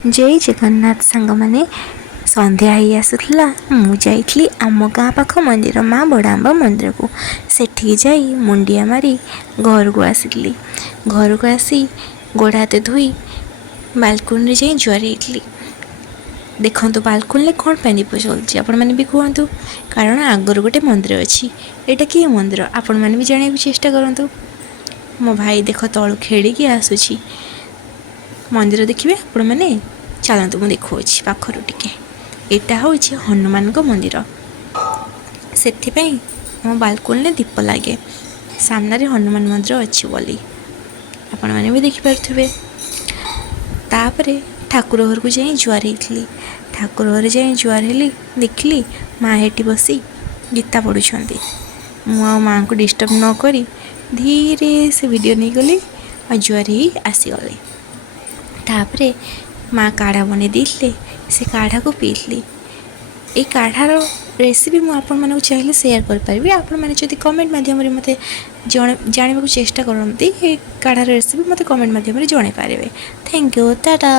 जय जगन्नाथ सांग मैंने संध्या ही आसूला मुझे आम गाँ पाख मंदिर माँ बड़ाम्बा मंदिर को सेठी जाई मुंडिया मारी घर को आसिली। घर को आसी गोड़ हाथ धोई बालकुनी जाई जुआर होती। देखो बालकुनी कौन पर दीप चलती आपण मैंने भी कहतु कारण आगर गोटे मंदिर अच्छी। यहाँ कि मंदिर आपण मैंने भी जाना चेष्टा करूँ। मो भाई देख तलू खेड़ी आसूची मंदिर देखिए आपण मैंने चलतु मुझे देखा पाखर टिके यहाँ हूँ हनुमान मंदिर से मो बालकुनी दीप लगे सामने हनुमान मंदिर अच्छी बोली आपण मैंने भी देखिपे। तापर ठाकुर घर को जाई जुआर होती। ठाकुर घर जाई जुआर हेली देखली माँ हेटी बसी गीता पढ़ुंट। मु माँ को डिस्टर्ब न करी धीरे से वीडियो नहीं गली और जुआर ही आसीगली। तापर माँ काढ़ा बने देते से काढ़ा को पीली। ये काढ़ार रेसिपी मुझे आपण मानक चाहिए सेयार करें। आपण मैंने जब कमेंट मध्यम मत जानवा चेष्टा करती काढ़ार रेसिपी मत कमेंट मध्यम जन पारे। Thank you Tata.